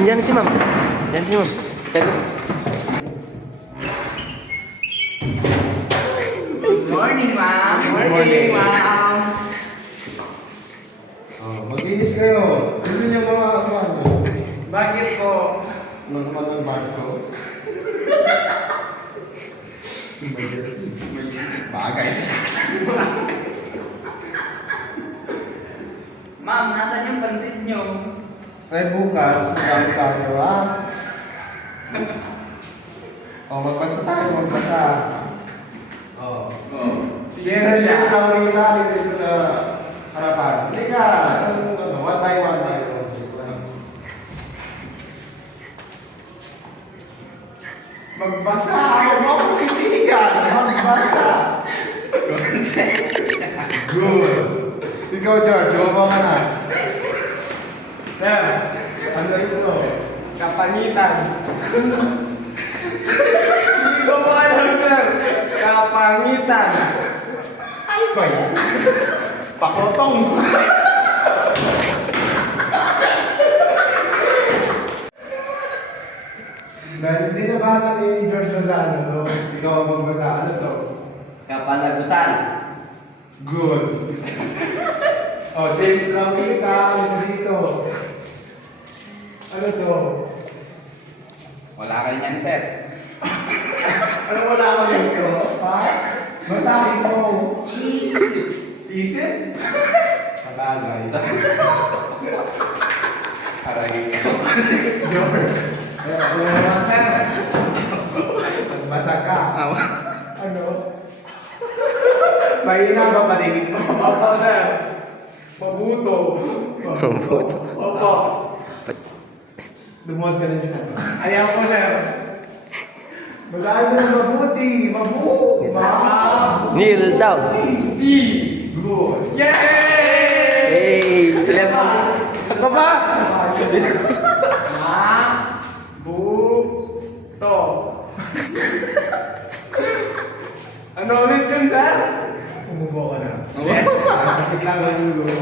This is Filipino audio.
Andiyan si ma'am. Andiyan si ma'am. Pero, Good morning, ma'am. Good morning, ma'am. Maglinis kayo. Gusto niyo mga ano? Bakit po? Naman ng barko. Emergency. Bagay ito sa Ma'am, nasan yung pansit nyo? Ay, bukas, magkano tayo, ha? Magbasa tayo, magbasa. Sige, Sa siya. inyo lang ilalim dito sa harapan. Hindi ka, one by one tayo. Magbasa! Ako mo kumitigan! Magbasa! Good! Ikaw, George, huwag ka na. Sir, Ano yung bro? kapangitan. Hindi ko po alam, sir. Kapangitan. Ano ba yan? Pakotong! Dahil hindi nabasa ni George Lozano, no? Ikaw ang magbasa. Ano to? kapanagutan. Good. James Lamita, ano dito? Ano to? Wala kayo niyan, sir. Ano wala ka dito? Ha? Basahin mo. Isip. Isip? Kabagay. Aray. George. Ano naman, sir? Magbasa ka. Ano? Mahina ba paligid mo? Opo, sir. Mabuto. Mabuto. Opo. Lumuwag ka na dyan. Ayaw ko, sir. Basahin mo ng mabuti. Mabuti. Kneel down. B. Good. Yay! Hey! Ano ba? Mabuto. Ano ulit yun, sir? Umubo ka na. Yes. Ang sakit lang ng ulo.